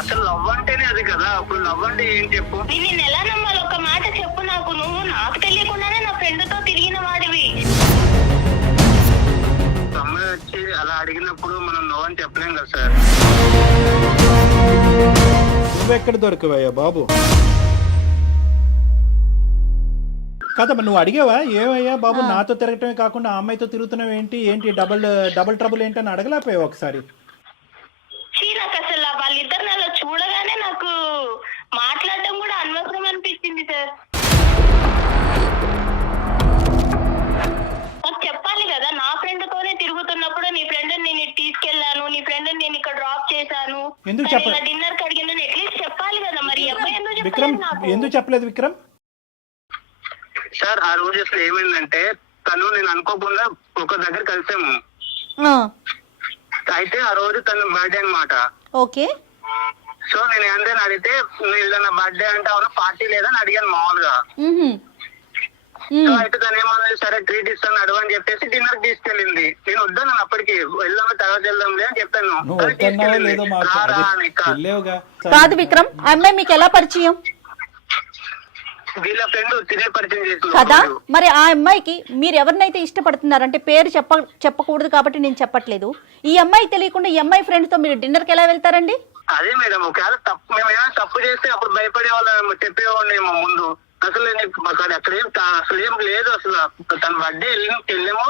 అసలు లవ్ అంటేనే అది కదా. అప్పుడు లవ్ అంటే ఏం చెప్పు? నేను ఎలా నమ్మాలి? ఒక మాట చెప్పు నాకు. నువ్వు నాకు తెలియకుండానే నా ఫ్రెండ్ తో తిరిగిన వాడివి. అమ్మాయి వచ్చి అలా అడిగినప్పుడు మనం నో అని చెప్పలేం కదా సార్. నువ్వెక్కడ దొరకవయ్యా బాబు? కాదమ్మా, నువ్వు అడిగావా ఏమయ్యా బాబు నాతో తిరగటమే కాకుండా ఆ అమ్మాయితో తిరుగుతున్నావు ఏంటి డబల్ ట్రబుల్ ఏంటి అని అడగలేకపోయావు ఒకసారి? నాకు అసలు వాళ్ళిద్దరిని అలా చూడగానే నాకు మాట్లాడటం కూడా అనవసరం అనిపించింది సార్. నాకు చెప్పాలి కదా, నా ఫ్రెండ్ తోనే తిరుగుతున్నప్పుడు నీ ఫ్రెండ్ నేను తీసుకెళ్లాను, నీ ఫ్రెండ్ నేను ఇక్కడ డ్రాప్ చేశాను, డిన్నర్ కి అడిగిన అట్లీస్ట్ చెప్పాలి కదా. మరి అబ్బాయి ఎందుకు చెప్పలేదు విక్రమ్? సార్ ఆ రోజు అసలు ఏమైందంటే తను నేను అనుకోకుండా ఒక దగ్గర కలిసాము. అయితే ఆ రోజు తన బర్త్డే అన్నమాట. ఓకే. సో నేను ఏంటని అడిగితే ఏదైనా బర్త్డే అంటే అవునా పార్టీ లేదని అడిగాను మామూలుగా. సో అయితే తను ఏమన్నా సరే ట్రీట్ ఇస్తాను అడుగు అని చెప్పేసి డిన్నర్ తీసుకెళ్ళింది. నేను వద్దాను అప్పటికి, వెళ్దాం తర్వాత వెళ్దాంలే అని చెప్పాను. కాదు విక్రమ్, ఆ అమ్మాయి మీకు ఎలా పరిచయం? వీళ్ళ ఫ్రెండ్ తినే పరిచయం చేసింది కదా. మరి ఆ అమ్మాయికి మీరు ఎవరినైతే ఇష్టపడుతున్నారంటే పేరు చెప్పకూడదు కాబట్టి నేను చెప్పట్లేదు. ఈ అమ్మాయి తెలియకుండా ఈ అమ్మాయి ఫ్రెండ్ తో మీరు డిన్నర్ కి ఎలా వెళ్తారండి? అదే మేడం, ఒకవేళ తప్పు మేము ఏమైనా తప్పు చేస్తే అప్పుడు భయపడే వాళ్ళం చెప్పేవాడినేమో ముందు. అసలు అక్కడ అసలు ఏం లేదు. అసలు తన బర్త్డే వెళ్ళాము,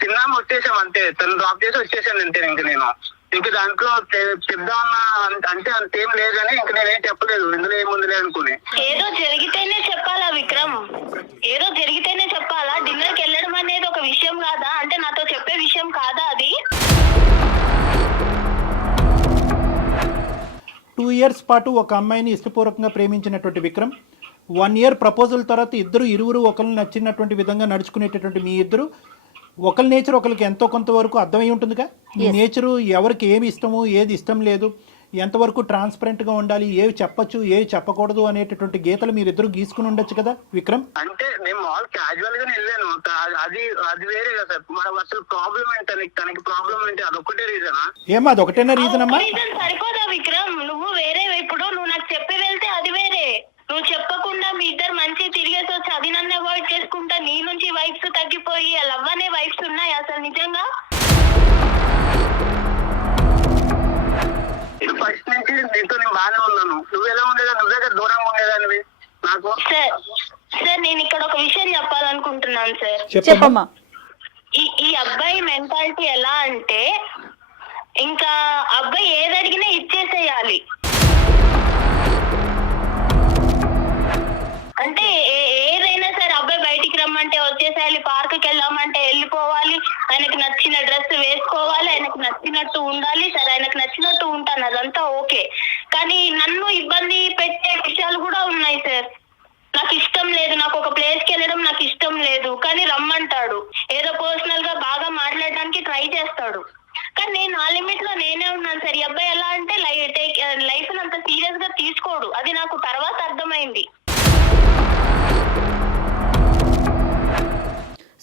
తిన్నాము, వచ్చేసాం అంతే. తను డ్రాప్ చేసి వచ్చేసాను అంతే. ఇంక దాంట్లో చెప్దామన్నా అంటే అంతేం లేదని ఇంక నేనేం చెప్పలేదు. ఇందులో ఏముందిలే అనుకుని. ఏదో జరిగితేనే చెప్పాలా విక్రమ్? ఏదో జరిగితేనే చెప్పాలా? డిన్నర్ కి వెళ్ళడం అనేది ఒక విషయం కాదా? అంటే నాతో చెప్పే విషయం కాదా అది? 2 years పాటు ఒక అమ్మాయిని ఇష్టపూర్వకంగా ప్రేమించినటువంటి విక్రమ్ 1 year ప్రపోజల్ తర్వాత ఇరువురు ఒకరిని నచ్చినటువంటి విధంగా నడుచుకునేటటువంటి మీ ఇద్దరు ఒకరి నేచర్ ఒకరికి ఎంతో కొంతవరకు అర్థమై ఉంటుందిగా. ఈ నేచరు ఎవరికి ఏమి ఇష్టము ఏది ఇష్టం లేదు, ఎంతవరకు ట్రాన్స్పరెంట్గా ఉండాలి, ఏవి చెప్పచ్చు ఏవి చెప్పకూడదు అనేటటువంటి గీతలు మీరిద్దరు గీసుకుని ఉండొచ్చు కదా విక్రమ్. అంటే నేను మామూలు క్యాజువల్ గానే వెళ్ళాను. అది వేరే కదా సార్. మనం అసలు ప్రాబ్లం ఏంటి, తనకి ప్రాబ్లం ఏంటి, అదొక్కటే రీజనా? ఏమా అదొకటేనా రీజన్ అమ్మా? సరిపోదా విక్రమ్? నువ్వు వేరే, ఇప్పుడు నువ్వు నాకు చెప్పి వెళ్తే అది వేరే. నువ్వు చెప్పకుండా మీ ఇద్దరు మంచి తిరిగేసి వచ్చి అది నన్ను అవాయిడ్ చేసుకుంటా నీ నుంచి వైఫ్స్ తగ్గిపోయి లవ్ అనే వైఫ్స్ ఉన్నాయి అసలు నిజంగా? ఫస్ట్ నుంచి నీతో నేను బాగానే ఉన్నాను. నువ్వు ఎలా ఉండేదా? నువ్వే దూరంగా ఉండేదానివి నాకు. సార్ నేను ఇక్కడ ఒక విషయం చెప్పాలనుకుంటున్నాను సార్. చెప్పమ్మా. ఈ అబ్బాయి మెంటాలిటీ ఎలా అంటే ఇంకా అబ్బాయి ఏది అడిగినా ఇచ్చేసేయాలి. అంటే ఏదైనా సరే అబ్బాయి బయటికి రమ్మంటే వచ్చేసేయాలి, పార్క్ కి వెళ్ళామంటే వెళ్ళిపోవాలి, ఆయనకు నచ్చిన డ్రెస్ వేసుకోవాలి, ఆయనకు నచ్చినట్టు ఉండాలి. సరే ఆయనకు నచ్చినట్టు ఉంటాను, అదంతా ఓకే. కానీ నన్ను ఇబ్బంది పెట్టే విషయాలు కూడా ఉన్నాయి సార్. నాకు ఇష్టం లేదు, నాకు ఒక ప్లేస్ కి వెళ్ళడం నాకు ఇష్టం లేదు, కానీ రమ్మంటాడు. ఏదో పర్సనల్ గా బాగా మాట్లాడడానికి ట్రై చేస్తాడు. కానీ నేను ఆ లిమిట్ లో నేనే ఉన్నాను సార్. ఈ అబ్బాయి ఎలా అంటే లైఫ్ అంత సీరియస్ గా తీసుకోడు. అది నాకు తర్వాత అర్థమైంది.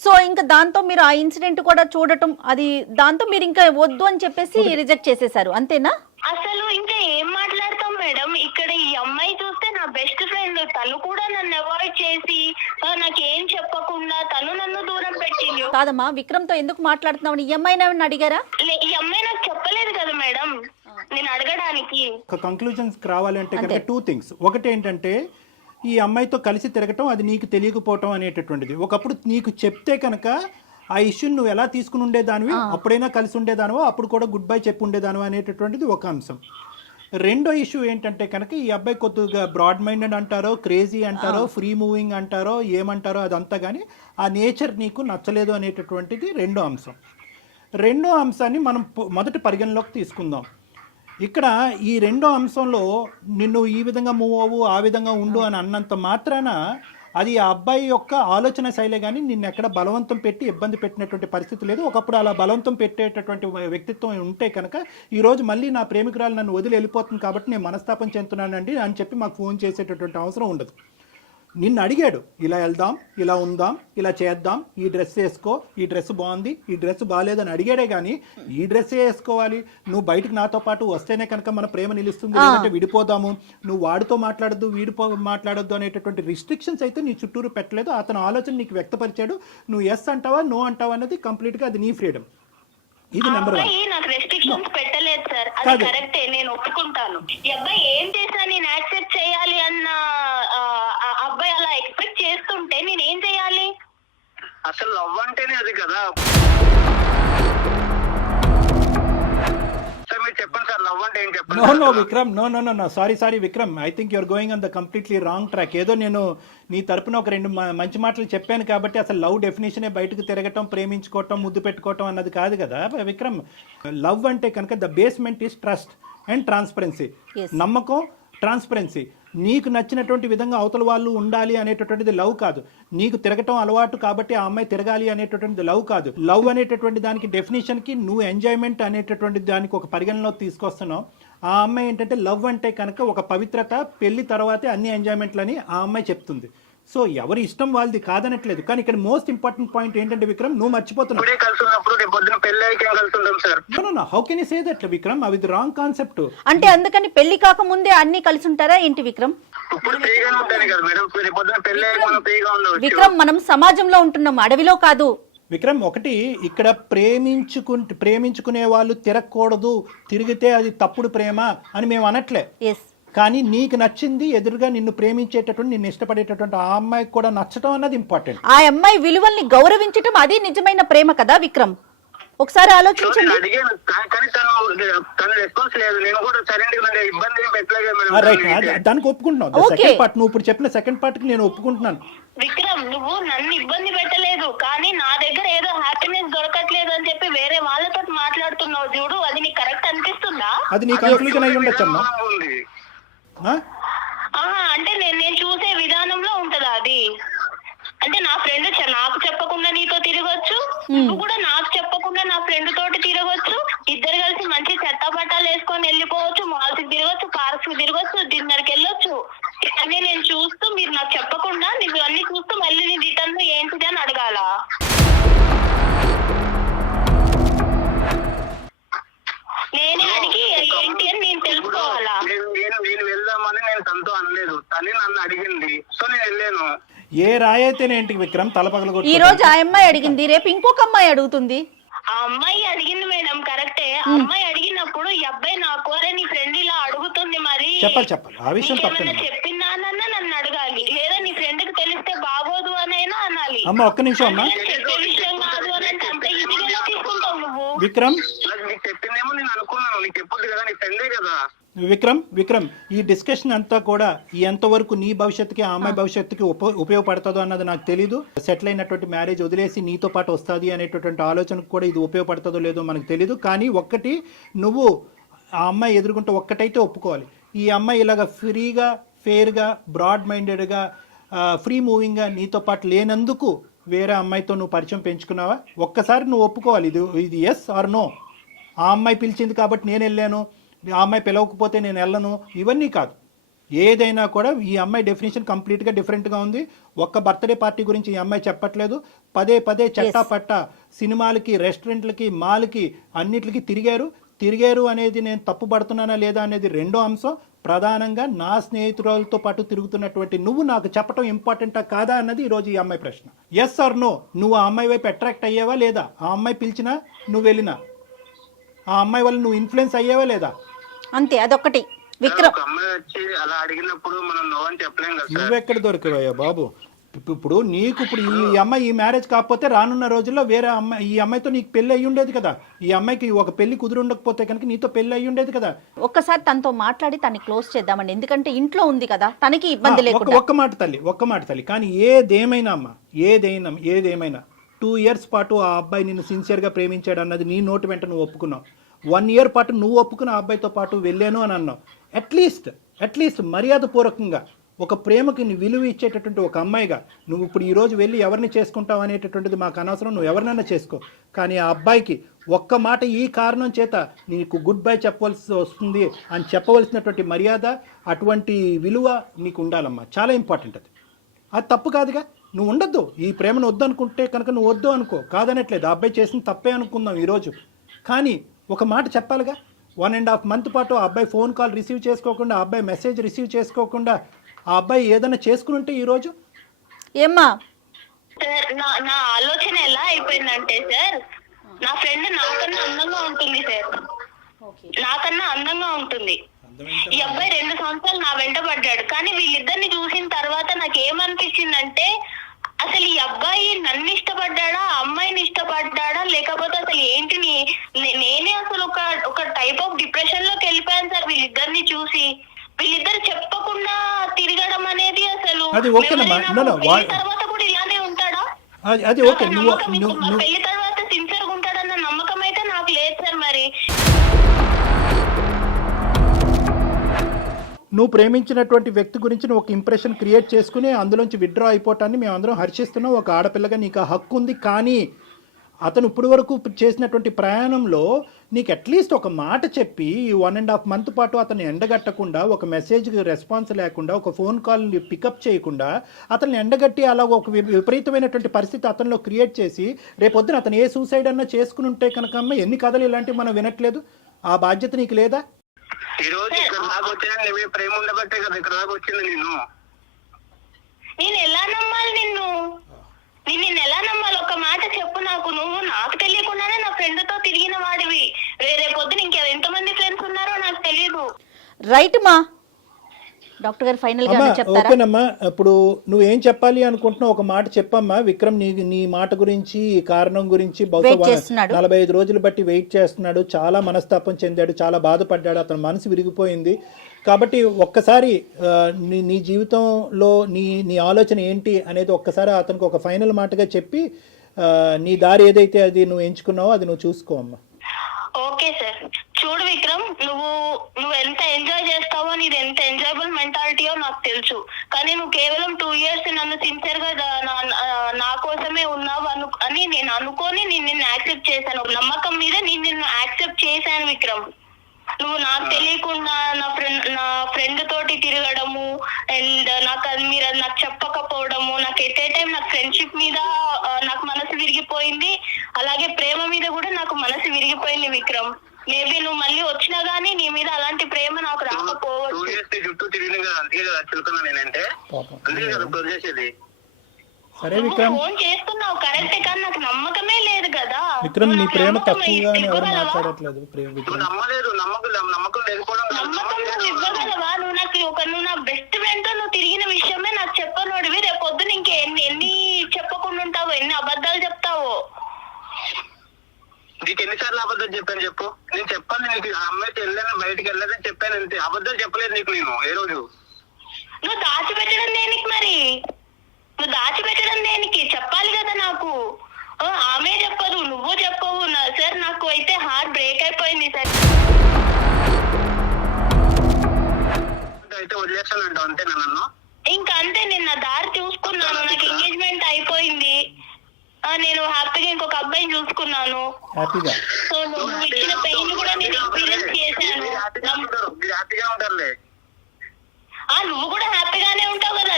సో ఇంకా దాంతో మీరు ఆ ఇన్సిడెంట్ కూడా చూడటం, అది దాంతో మీరు ఇంకా వద్దు అని చెప్పేసి రిజెక్ట్ చేసేసారు అంతేనా? అసలు ఇంకా ఏం మాట్లాడతాం మేడం? ఇక్కడ ఈ అమ్మాయి చూస్తే నా బెస్ట్ ఫ్రెండ్, తను కూడా నన్ను అవాయిడ్ చేసి నాకేం చెప్పకుండా తను నన్ను దూరం పెట్టింది. కాదమ్మా, విక్రమ్ తో ఎందుకు మాట్లాడుతున్నావు? ఈ అమ్మాయిని ఏమన్నా అడిగారా? ఈ అమ్మాయి నాకు చెప్పలేదు కదా మేడం నేను అడగడానికి. ఒక కంక్లూజన్స్ రావాలంటే కనుక 2 things. ఒకటి ఏంటంటే ఈ అమ్మాయితో కలిసి తిరగటం అది నీకు తెలియకపోవటం అనేటటువంటిది. ఒకప్పుడు నీకు చెప్తే కనుక ఆ ఇష్యూని నువ్వు ఎలా తీసుకుని ఉండేదానివి, అప్పుడైనా కలిసి ఉండేదానివో, అప్పుడు కూడా గుడ్ బై చెప్పి ఉండేదానివో అనేటటువంటిది ఒక అంశం. రెండో ఇష్యూ ఏంటంటే కనుక ఈ అబ్బాయి కొద్దిగా బ్రాడ్ మైండెడ్ అంటారో, క్రేజీ అంటారో, ఫ్రీ మూవింగ్ అంటారో, ఏమంటారో అదంతా, కానీ ఆ నేచర్ నీకు నచ్చలేదు అనేటటువంటిది రెండో అంశం. రెండో అంశాన్ని మనం మొదటి పరిగణలోకి తీసుకుందాం. ఇక్కడ ఈ రెండో అంశంలో నిన్ను ఈ విధంగా మూవ్ అవ్వు, ఆ విధంగా ఉండు అని అన్నంత మాత్రాన అది ఆ అబ్బాయి యొక్క ఆలోచన శైలే, కానీ నిన్ను ఎక్కడ బలవంతం పెట్టి ఇబ్బంది పెట్టినటువంటి పరిస్థితి లేదు. ఒకప్పుడు అలా బలవంతం పెట్టేటటువంటి వ్యక్తిత్వం ఉంటే కనుక ఈరోజు మళ్ళీ నా ప్రేమికురాలు నన్ను వదిలి వెళ్ళిపోతుంది కాబట్టి నేను మనస్తాపం చెందుతున్నానండి అని చెప్పి మాకు ఫోన్ చేసేటటువంటి అవసరం ఉండదు. నిన్ను అడిగాడు, ఇలా వెళ్దాం, ఇలా ఉందాం, ఇలా చేద్దాం, ఈ డ్రెస్ వేసుకో, ఈ డ్రెస్ బాగుంది, ఈ డ్రెస్ బాగాలేదని అడిగాడే కానీ ఈ డ్రెస్ వేసుకోవాలి, నువ్వు బయటకు నాతో పాటు వస్తేనే కనుక మన ప్రేమ నిలుస్తుంది, లేదంటే విడిపోదాము, నువ్వు వాడితో మాట్లాడద్దు, మాట్లాడొద్దు అనేటటువంటి రిస్ట్రిక్షన్స్ అయితే నీ చుట్టూరు పెట్టలేదు. అతను ఆలోచన నీకు వ్యక్తపరిచాడు, నువ్వు ఎస్ అంటావా నో అంటావా అనేది కంప్లీట్గా అది నీ ఫ్రీడమ్. ఇది నెంబర్ 1. నాకు రెస్ట్రిక్షన్స్ పెట్టలేదు సార్, అది కరెక్టే, నేను ఒప్పుకుంటాను. ఈ అబ్బాయి ఏం చేసినా నేను యాక్సెప్ట్ చేయాలి అన్న అబ్బాయి అలా ఎక్స్పెక్ట్ చేస్తుంటే నేను ఏం చేయాలి? అసలు లవ్ అంటేనే అది కదా సార్. మీరు చెప్పండి సార్, లవ్ అంటే ఏం చెప్పండి. No Vikram, no sorry Vikram, I think you're going on the completely wrong track. ఏదో నేను నీ తరపున ఒక 2 మంచి మాటలు చెప్పాను కాబట్టి అసలు లవ్ డెఫినేషనే బయటకు తిరగటం, ప్రేమించుకోవటం, ముద్దు పెట్టుకోవటం అన్నది కాదు కదా విక్రమ్. లవ్ అంటే కనుక the basement is trust and transparency. నమ్మకం, ట్రాన్స్పరెన్సీ. నీకు నచ్చినటువంటి విధంగా అవతల వాళ్ళు ఉండాలి అనేటటువంటిది లవ్ కాదు. నీకు తిరగటం అలవాటు కాబట్టి ఆ అమ్మాయి తిరగాలి అనేటటువంటిది లవ్ కాదు. లవ్ అనేటటువంటి దానికి డెఫినేషన్కి నువ్వు ఎంజాయ్మెంట్ అనేటటువంటి దానికి ఒక పరిగణలో తీసుకొస్తున్నావు. ఆ అమ్మాయి ఏంటంటే లవ్ అంటే కనుక ఒక పవిత్రత, పెళ్లి తర్వాతే అన్ని ఎంజాయ్మెంట్లని ఆ అమ్మాయి చెప్తుంది. సో ఎవరి ఇష్టం వాళ్ళది కాదనట్లేదు. కానీ ఇక్కడ మోస్ట్ ఇంపార్టెంట్ పాయింట్ ఏంటంటే విక్రమ్, నువ్వు మర్చిపోతున్నావు. How can you say that Vikram? అది రాంగ్ కాన్సెప్ట్. అంటే అందుకని పెళ్లి కాక ముందే అన్ని కలిసి ఉంటారా ఏంటి విక్రమ్? విక్రమ్, మనం సమాజంలో ఉంటున్నాం, అడవిలో కాదు. విక్రమ్, ఒకటి ఇక్కడ ప్రేమించుకునే వాళ్ళు తిరగకూడదు, తిరిగితే అది తప్పుడు ప్రేమ అని మేము అనట్లే. కానీ నీకు నచ్చింది, ఎదురుగా నిన్ను ప్రేమించేటటువంటి, నిన్ను ఇష్టపడేటటువంటి ఆ అమ్మాయికి కూడా నచ్చటం అన్నది ఇంపార్టెంట్. ఆ అమ్మాయి విలువల్ని గౌరవించటం అది నిజమైన ప్రేమ కదా విక్రమ్. ఒకసారి ఆలోచించండి. దానికి ఒప్పుకుంటున్నావు. సెకండ్ పార్ట్, నువ్వు ఇప్పుడు చెప్పిన సెకండ్ పార్ట్ కి నేను ఒప్పుకుంటున్నాను. విక్రమ్, నువ్వు నన్ను ఇబ్బంది పెట్టలేదు, కానీ నా దగ్గర ఏదో హ్యాపీనెస్ దొరకట్లేదు అని చెప్పి వేరే వాళ్ళతో మాట్లాడుతున్నావు చూడు, అది నీకు కరెక్ట్ అనిపిస్తుందా? అది నీ కన్క్లూజన్ అయి ఉండొచ్చమ్మా. అంటే నేను చూసే విధానంలో ఉంటదా అది? అంటే నా ఫ్రెండ్ నాకు చెప్పకుండా నీతో తిరగొచ్చు, నువ్వు కూడా నాకు చెప్పకుండా నా ఫ్రెండ్ తోటి తిరగొచ్చు, ఇద్దరు కలిసి మంచి చెత్త బట్టాలు వేసుకొని వెళ్ళిపోవచ్చు, మాల్స్ కి తిరగొచ్చు, పార్క్స్ కి తిరగొచ్చు, డిన్నర్ కి వెళ్ళొచ్చు. అన్నీ నేను చూస్తూ, మీరు నాకు చెప్పకుండా నువ్వు అన్ని చూస్తూ మళ్ళీ నీ రిటర్న్ ఏంటిది అని అడగాల? నేనే అడిగి ఏంటి అని నేను తెలుసుకోవాలా? నేను వెళ్దామని నేను తనతో అనలేదు, తను నన్ను అడిగింది, సో నేను వెళ్ళాను. ఏ రాయైతేనేంటి విక్రమ్ తలపగల. ఈ రోజు ఆ అమ్మాయి అడిగింది, రేపు ఇంకొక అమ్మాయి అడుగుతుంది. ఆ అమ్మాయి అడిగింది మేడం, కరెక్టే. ఆ అమ్మాయి అడిగినప్పుడు ఈ అబ్బాయి నాకు నీ ఫ్రెండ్ ఇలా అడుగుతుంది, మరి చెప్పాలి ఆ విషయం చెప్పినానన్నా నన్ను అడగాలి, లేదా నీ ఫ్రెండ్ కి తెలిస్తే బాగోదు అనైనా అనాలి. అమ్మ ఒక్క నిమిషం అమ్మా. చెప్పే విషయం కాదు అని అంటే అంత ఈజీగా తీసుకుంటావు నువ్వు. విక్రమ్, నీకు చెప్పిందేమో నేను అనుకున్నాను, నీకు చెప్పొద్దు కదా, నీ ఫ్రెండే కదా. విక్రమ్, ఈ డిస్కషన్ అంతా కూడా ఎంతవరకు నీ భవిష్యత్తుకి, ఆ అమ్మాయి భవిష్యత్తుకి ఉపయోగపడుతుందో అన్నది నాకు తెలీదు. సెటిల్ అయినటువంటి మ్యారేజ్ వదిలేసి నీతో పాటు వస్తుంది అనేటటువంటి ఆలోచనకు కూడా ఇది ఉపయోగపడుతుందో లేదో మనకు తెలీదు. కానీ ఒక్కటి, నువ్వు ఆ అమ్మాయి ఎదుర్కొంటే ఒక్కటైతే ఒప్పుకోవాలి, ఈ అమ్మాయి ఇలాగ ఫ్రీగా, ఫెయిర్గా, బ్రాడ్ మైండెడ్గా, ఫ్రీ మూవింగ్గా నీతో పాటు లేనందుకు వేరే అమ్మాయితో నువ్వు పరిచయం పెంచుకున్నావా? ఒక్కసారి నువ్వు ఒప్పుకోవాలి, ఇది ఎస్ ఆర్ నో. ఆ అమ్మాయి పిలిచింది కాబట్టి నేను వెళ్ళాను, ఆ అమ్మాయి పిలవకపోతే నేను వెళ్ళను, ఇవన్నీ కాదు. ఏదైనా కూడా ఈ అమ్మాయి డెఫినేషన్ కంప్లీట్గా డిఫరెంట్గా ఉంది. ఒక్క బర్త్డే పార్టీ గురించి ఈ అమ్మాయి చెప్పట్లేదు. పదే చట్టా పట్టా సినిమాలకి, రెస్టారెంట్లకి, మాల్కి, అన్నిటికి తిరిగారు అనేది నేను తప్పుపడుతున్నానా లేదా అనేది రెండో అంశం. ప్రధానంగా నా స్నేహితురాలతో పాటు తిరుగుతున్నటువంటి నువ్వు నాకు చెప్పడం ఇంపార్టెంటా కాదా అన్నది ఈరోజు ఈ అమ్మాయి ప్రశ్న. ఎస్ ఆర్ నో, నువ్వు ఆ అమ్మాయి వైపు అట్రాక్ట్ అయ్యావా లేదా? ఆ అమ్మాయి పిలిచినా నువ్వు వెళ్ళినా ఆ అమ్మాయి వల్ల నువ్వు ఇన్ఫ్లుయెన్స్ అయ్యావా లేదా? అంతే, అదొక్కటి. విక్రమ్, నువ్వెక్కడ దొరికావయ్యా బాబు? ఇప్పుడు నీకు ఈ అమ్మాయి ఈ మ్యారేజ్ కాకపోతే రానున్న రోజుల్లో వేరే అమ్మాయి, ఈ అమ్మాయితో నీకు పెళ్లి అయ్యి ఉండేది కదా. ఈ అమ్మాయికి ఒక పెళ్లి కుదురు ఉండకపోతే కనుక నీతో పెళ్లి అయ్యి ఉండేది కదా. ఒక్కసారి తనతో మాట్లాడి తనని క్లోజ్ చేద్దామండి, ఎందుకంటే ఇంట్లో ఉంది కదా, తనకి ఇబ్బంది లేకుండా. ఒక్క మాట తల్లి. కానీ ఏదేమైనా అమ్మా, ఏదేమైనా 2 years పాటు ఆ అబ్బాయి నిన్ను సిన్సియర్గా ప్రేమించాడు అన్నది నీ నోటి వెంట నువ్వు ఒప్పుకున్నావు. 1 year పాటు నువ్వు ఒప్పుకున్న ఆ అబ్బాయితో పాటు వెళ్ళాను అని అన్నావు. అట్లీస్ట్ మర్యాదపూర్వకంగా ఒక ప్రేమకి నీ విలువ ఇచ్చేటటువంటి ఒక అమ్మాయిగా నువ్వు ఇప్పుడు ఈరోజు వెళ్ళి ఎవరిని చేసుకుంటావు అనేటటువంటిది మాకు అనవసరం, నువ్వు ఎవరినైనా చేసుకో. కానీ ఆ అబ్బాయికి ఒక్క మాట ఈ కారణం చేత నీకు గుడ్ బై చెప్పవలసి వస్తుంది అని చెప్పవలసినటువంటి మర్యాద, అటువంటి విలువ నీకు ఉండాలమ్మా. చాలా ఇంపార్టెంట్ అది. అది తప్పు కాదుగా. నువ్వు ఉండొద్దు, ఈ ప్రేమను వద్దు అనుకుంటే కనుక నువ్వు వద్దు అనుకో, కాదనట్లేదు. ఆ అబ్బాయి చేసిన తప్పే అనుకుందాం ఈరోజు, కానీ ఒక మాట చెప్పాలిగా. 1.5 month పాటు ఆ అబ్బాయి ఫోన్ కాల్ రిసీవ్ చేసుకోకుండా, ఆ అబ్బాయి మెసేజ్ రిసీవ్ చేసుకోకుండా ఆ అబ్బాయి ఏదైనా చేసుకుని ఉంటే ఈరోజు ఏమ్మా? సార్ నా ఆలోచన ఎలా అయిపోయిందంటే సార్, నా ఫ్రెండ్ నాకన్నా అందంగా ఉంటుంది సార్, నాకన్నా అందంగా ఉంటుంది. ఈ అబ్బాయి 2 సంవత్సరాలు నా వెంట పడ్డాడు. కానీ వీళ్ళిద్దరిని చూసిన తర్వాత నాకు ఏమనిపించిందంటే, అసలు ఈ అబ్బాయి నన్ను ఇష్టపడ్డాడా, అమ్మాయిని ఇష్టపడ్డాడా, లేకపోతే అసలు ఏంటి నేనే అసలు ఒక టైప్ ఆఫ్ డిప్రెషన్ లోకి వెళ్ళిపోయాను సార్ వీళ్ళిద్దరిని చూసి. వీళ్ళిద్దరు చెప్పకుండా తిరగడం అనేది అసలు తర్వాత కూడా ఇలానే ఉంటాడా? అది ఓకే, పెళ్లి తర్వాత సిన్సియర్ గా ఉంటాడన్న నమ్మకం అయితే నాకు లేదు సార్. మరి నువ్వు ప్రేమించినటువంటి వ్యక్తి గురించి నువ్వు ఒక ఇంప్రెషన్ క్రియేట్ చేసుకుని అందులోంచి విత్డ్రా అయిపోవటాన్ని మేము అందరం హర్షిస్తున్నాం. ఒక ఆడపిల్లగా నీకు ఆ హక్కు ఉంది. కానీ అతను ఇప్పటి వరకు చేసినటువంటి ప్రయాణంలో నీకు అట్లీస్ట్ ఒక మాట చెప్పి 1.5 month పాటు అతన్ని ఎండగట్టకుండా, ఒక మెసేజ్కి రెస్పాన్స్ లేకుండా, ఒక ఫోన్ కాల్ని పికప్ చేయకుండా అతన్ని ఎండగట్టి అలా ఒక విపరీతమైనటువంటి పరిస్థితి అతనిలో క్రియేట్ చేసి రేపొద్దున అతను ఏ సూసైడ్ అన్నా చేసుకుని ఉంటే కనుక అమ్మ ఎన్ని కథలు ఇలాంటివి మనం వినట్లేదు. ఆ బాధ్యత నీకు లేదా? ఈ రోజు ఇక్కడ దాకా వచ్చినా నీ ప్రేమ ఉండబట్టే కదా ఇక్కడ దాకా వచ్చింది. నేను ఎలా నమ్మాలి నిన్ను ఎలా నమ్మాలి? ఒక మాట చెప్పు నాకు. నువ్వు నాకు తెలియకుండానే నా ఫ్రెండ్ తో తిరిగిన వాడివి. రేపొద్దున ఎంతమంది ఫ్రెండ్స్ ఉన్నారో నాకు తెలియదు. రైట్ మా డాక్టర్ గారు ఫైనల్ గా చెప్తారా? ఓకేనమ్మా, ఇప్పుడు నువ్వేం చెప్పాలి అనుకుంటున్నావు ఒక మాట చెప్పమ్మా. విక్రమ్ నీ మాట గురించి, ఈ కారణం గురించి బహుశా 45 రోజులు బట్టి వెయిట్ చేస్తున్నాడు. చాలా మనస్తాపం చెందాడు, చాలా బాధపడ్డాడు, అతని మనసు విరిగిపోయింది. కాబట్టి ఒక్కసారి నీ జీవితంలో నీ ఆలోచన ఏంటి అనేది ఒక్కసారి అతనికి ఒక ఫైనల్ మాటగా చెప్పి నీ దారి ఏదైతే అది నువ్వు ఎంచుకున్నావో అది నువ్వు చూసుకో అమ్మా. Okay sir. చూడు విక్రమ్, నువ్వు ఎంత ఎంజాయ్ చేస్తావో, నీది ఎంత ఎంజాయబుల్ మెంటాలిటీయో నాకు తెలుసు. కానీ నువ్వు కేవలం 2 years నన్ను సిన్సియర్ గా నా కోసమే ఉన్నావు అని నేను అనుకొని నిన్ను యాక్సెప్ట్ చేశాను. నమ్మకం మీద నిన్ను యాక్సెప్ట్ చేశాను విక్రమ్. నువ్వు నాకు తెలియకుండా నా ఫ్రెండ్ తోటి తిరగడము అండ్ మీరు నాకు చెప్పకపోవడము, నాకు ఎట్ ఏ టైం నాకు ఫ్రెండ్షిప్ మీద నాకు మనసు విరిగిపోయింది, అలాగే ప్రేమ మీద కూడా నాకు మనసు విరిగిపోయింది విక్రమ్. మేబీ నువ్వు మళ్ళీ వచ్చినా గానీ నీ మీద అలాంటి ప్రేమ నాకు రాకపోవచ్చు. చుట్టూ తిరిగిన కదా, అందుకే కదా చిలుకున్నా నేనంటే, అందుకే కదా వదిలేసేది. సరే విక్రమ్, ఫోన్ చేస్తున్నావు కరెక్టే, కానీ నాకు నమ్మకమే లేదు కదా. విక్రమ్ నీ ప్రేమ తక్కువగా ఎవరు మాట్లాడట్లేదు. నమ్మలేదు, నమ్మకం లేకపోవడం. నమ్మకం నువ్వు ఇవ్వగలవా? నువ్వు నా బెస్ట్ ఫ్రెండ్ తో నువ్వు తిరిగిన విషయమే నాకు చెప్పనోడివి. రేపు పొద్దున ఎన్ని చెప్పకుండా ఉంటావో, ఎన్ని అబద్ధాలు చెప్తావో. నీకు ఎన్నిసార్లు అబద్ధాలు చెప్పాను చెప్పు. నేను చెప్పాను నీకు, ఆ అమ్మాయితో వెళ్ళాను, బయటకు వెళ్ళాలని చెప్పాను అంతే. అబద్ధాలు చెప్పలేదు నీకు నేను ఏ రోజు. నువ్వు దాచిపెట్టడం దేనికి మరి? నువ్వు దాచిపెట్టడం దేనికి? చెప్పాలి కదా నాకు. ఆమె చెప్పదు, నువ్వు చెప్పవు సార్. నాకు అయితే హార్ట్ బ్రేక్ అయిపోయింది సార్. అయితే వదిలేస్తానంట అంతే నన్ను. ఇంకా అంతే, నేను నా దారి చూసుకున్నాను. నాకు ఎంగేజ్మెంట్ అయిపోయింది. నేను హ్యాపీగా ఇంకొక అబ్బాయిని చూసుకున్నాను. సో నువ్వు ఇచ్చిన పెయిన్ కూడా నేను ఎక్స్పీరియన్స్ చేశాను. హ్యాపీగా ఉంటారులే. నువ్వు కూడా హ్యాపీగానే ఉంటావు కదా.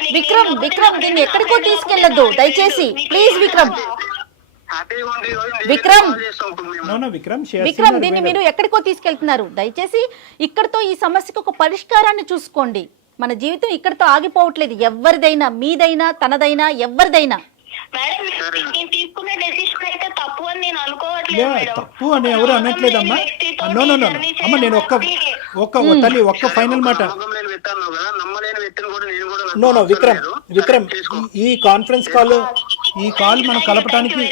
విక్రమ్ దీన్ని ఎక్కడికో తీసుకెళ్లొద్దు దయచేసి, ప్లీజ్ విక్రమ్. విక్రమ్ దీన్ని మీరు ఎక్కడికో తీసుకెళ్తున్నారు. దయచేసి ఇక్కడతో ఈ సమస్యకు ఒక పరిష్కారాన్ని చూసుకోండి. మన జీవితం ఇక్కడతో ఆగిపోవట్లేదు. ఎవరిదైనా, మీదైనా, తనదైనా, ఎవరిదైనా. తప్పు అని ఎవరు అనట్లేదమ్మా. అమ్మ నేను ఒక్క ఫైనల్ మాట. విక్రమ్ ఈ కాన్ఫరెన్స్ కాల్ మనం కలపడానికి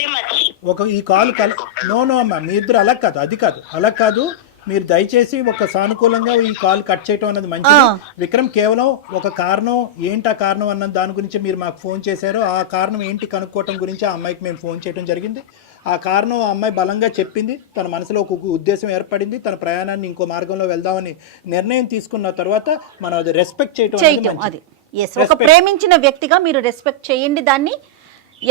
అమ్మా మీ ఇద్దరు అలా కాదు. మీరు దయచేసి ఒక సానుకూలంగా ఈ కాల్ కట్ చేయటం అన్నది మంచిది. విక్రమ్ కేవలం ఒక కారణం ఏంటి, ఆ కారణం అన్న దాని గురించి మీరు మాకు ఫోన్ చేశారు. ఆ కారణం ఏంటి కనుక్కోవటం గురించి ఆ అమ్మాయికి మేము ఫోన్ చేయడం జరిగింది. ఆ కారణం ఆ అమ్మాయి బలంగా చెప్పింది. తన మనసులో ఒక ఉద్దేశం ఏర్పడింది. తన ప్రయాణాన్ని ఇంకో మార్గంలో వెళ్దామని నిర్ణయం తీసుకున్న తర్వాత మనం అది రెస్పెక్ట్ చేయటం అది. ఒక ప్రేమించిన వ్యక్తిగా మీరు రెస్పెక్ట్ చేయండి దాన్ని.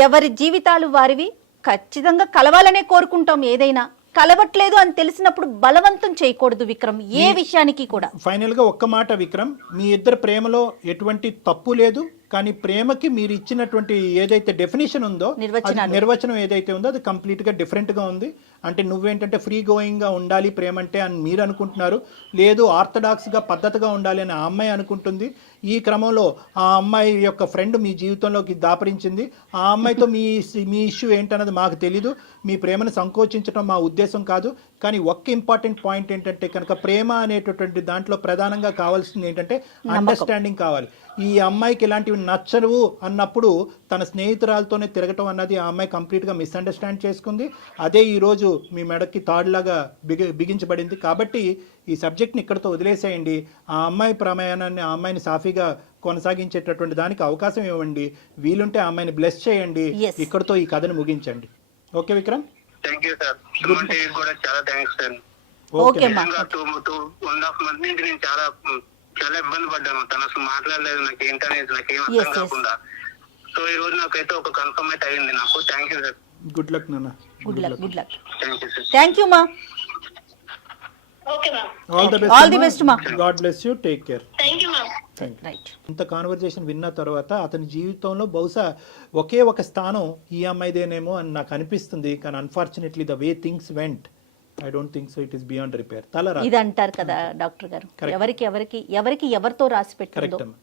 ఎవరి జీవితాలు వారివి. ఖచ్చితంగా కలవాలనే కోరుకుంటాం. ఏదైనా కలవట్లేదు అని తెలిసినప్పుడు బలవంతం చేయకూడదు విక్రమ్, ఏ విషయానికి కూడా. ఫైనల్ గా ఒక్క మాట విక్రమ్, మీ ఇద్దరు ప్రేమలో ఎటువంటి తప్పు లేదు, కానీ ప్రేమకి మీరు ఇచ్చినటువంటి ఏదైతే డెఫినేషన్ ఉందో నిర్వచనాలు. నిర్వచనం ఏదైతే ఉందో అది కంప్లీట్గా డిఫరెంట్గా ఉంది. అంటే నువ్వేంటంటే ఫ్రీ గోయింగ్గా ఉండాలి ప్రేమ అంటే అని మీరు అనుకుంటున్నారు, లేదు ఆర్థడాక్స్గా పద్ధతిగా ఉండాలి అని ఆ అమ్మాయి అనుకుంటుంది. ఈ క్రమంలో ఆ అమ్మాయి యొక్క ఫ్రెండ్ మీ జీవితంలోకి దాపరించింది. ఆ అమ్మాయితో మీ ఇష్యూ ఏంటన్నది మాకు తెలీదు, మీ ప్రేమను సంకోచించడం మా ఉద్దేశం కాదు. కానీ ఒక్క ఇంపార్టెంట్ పాయింట్ ఏంటంటే కనుక ప్రేమ అనేటటువంటి దాంట్లో ప్రధానంగా కావాల్సింది ఏంటంటే అండర్స్టాండింగ్ కావాలి. ఈ అమ్మాయికి ఇలాంటివి నచ్చవు అన్నప్పుడు తన స్నేహితురాలతోనే తిరగటం అన్నది ఆ అమ్మాయి కంప్లీట్గా మిస్అండర్స్టాండ్ చేసుకుంది. అదే ఈరోజు మీ మెడకి తాడులాగా బిగించబడింది. కాబట్టి ఈ సబ్జెక్ట్ని ఇక్కడితో వదిలేసేయండి. ఆ అమ్మాయి ప్రయాణాన్ని, ఆ అమ్మాయిని సాఫీగా కొనసాగించేటటువంటి దానికి అవకాశం ఇవ్వండి. వీలుంటే ఆ అమ్మాయిని బ్లెస్ చేయండి. Yes. ఇక్కడితో ఈ కథను ముగించండి. Okay Vikram? Thank you sir. Suman టీవీకి కూడా చాలా థ్యాంక్స్ సార్. ఓకే అమ్మా. నిజంగా 2.5 months నుంచి నేను చాలా ఇబ్బంది పడ్డాను. తను అసలు మాట్లాడలేదు, నాకు ఏంటనేది నాకేం Yes, అర్థం yes. కాకుండా. సో ఈ రోజు నాకైతే ఒక కన్ఫర్మ్ అయితే అయింది నాకు. Thank you sir. Good luck నాన్న. Good luck, good luck. Thank you sir. Thank you మా. Okay ma'am. All the All the best, ma. Best. God bless you. Take care. Thank you ma'am. Right. ఇంత conversation విన్న తర్వాత అతని జీవితంలో బహుశా ఒకే ఒక స్థానం ఈ అమ్మాయిదేనేమో అని నాకు అనిపిస్తుంది. కానీ unfortunately the way things vent, I don't think so it is beyond repair. తల ఇది అంటారు కదా డాక్టర్ గారు, ఎవరికి ఎవరితో రాసి పెట్టిందో కరెక్ట్ అమ్మా.